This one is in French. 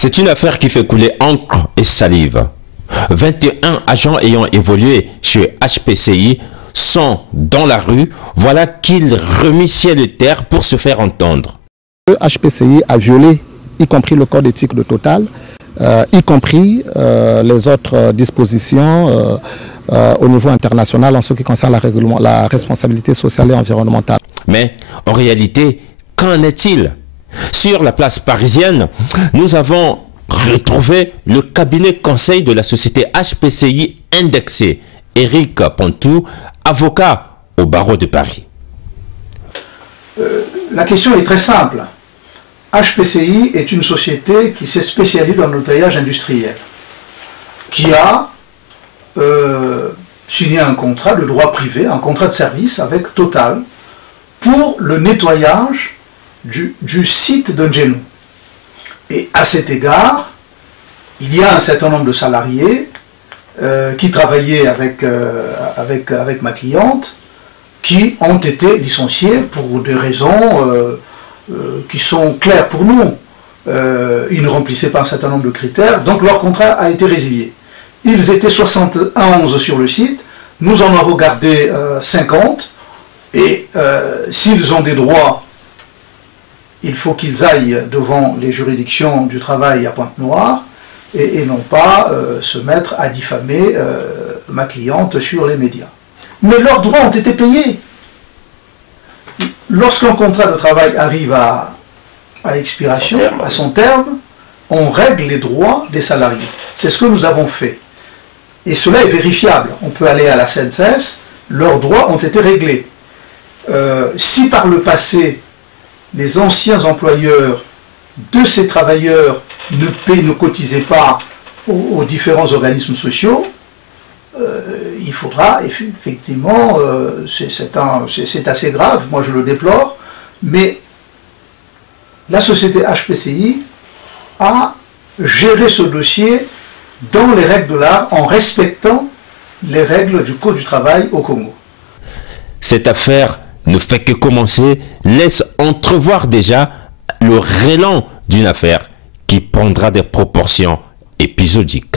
C'est une affaire qui fait couler encre et salive. 21 agents ayant évolué chez HPCI sont dans la rue. Voilà qu'ils remit ciel et terre pour se faire entendre. Le HPCI a violé, y compris le code éthique de Total, y compris les autres dispositions au niveau international en ce qui concerne la responsabilité sociale et environnementale. Mais en réalité, qu'en est-il? Sur la place parisienne, nous avons retrouvé le cabinet conseil de la société HPCI indexé, Éric Pontou, avocat au barreau de Paris. La question est très simple. HPCI est une société qui s'est spécialisée dans le nettoyage industriel, qui a signé un contrat de droit privé, un contrat de service avec Total pour le nettoyage du site de N'Djénou. Et à cet égard, il y a un certain nombre de salariés qui travaillaient avec ma cliente, qui ont été licenciés pour des raisons qui sont claires pour nous. Ils ne remplissaient pas un certain nombre de critères, donc leur contrat a été résilié. Ils étaient 71 sur le site, nous en avons gardé 50, et s'ils ont des droits, il faut qu'ils aillent devant les juridictions du travail à Pointe-Noire, et non pas se mettre à diffamer ma cliente sur les médias. Mais leurs droits ont été payés. Lorsqu'un contrat de travail arrive à expiration, à son terme, on règle les droits des salariés. C'est ce que nous avons fait. Et cela est vérifiable. On peut aller à la CNCS, leurs droits ont été réglés. Si par le passé, les anciens employeurs de ces travailleurs ne cotisaient pas aux différents organismes sociaux, il faudra effectivement, c'est assez grave, moi je le déplore, mais la société HPCI a géré ce dossier dans les règles de l'art en respectant les règles du Code du travail au Congo. Cette affaire ne fait que commencer, laisse entrevoir déjà le rélan d'une affaire qui prendra des proportions épisodiques.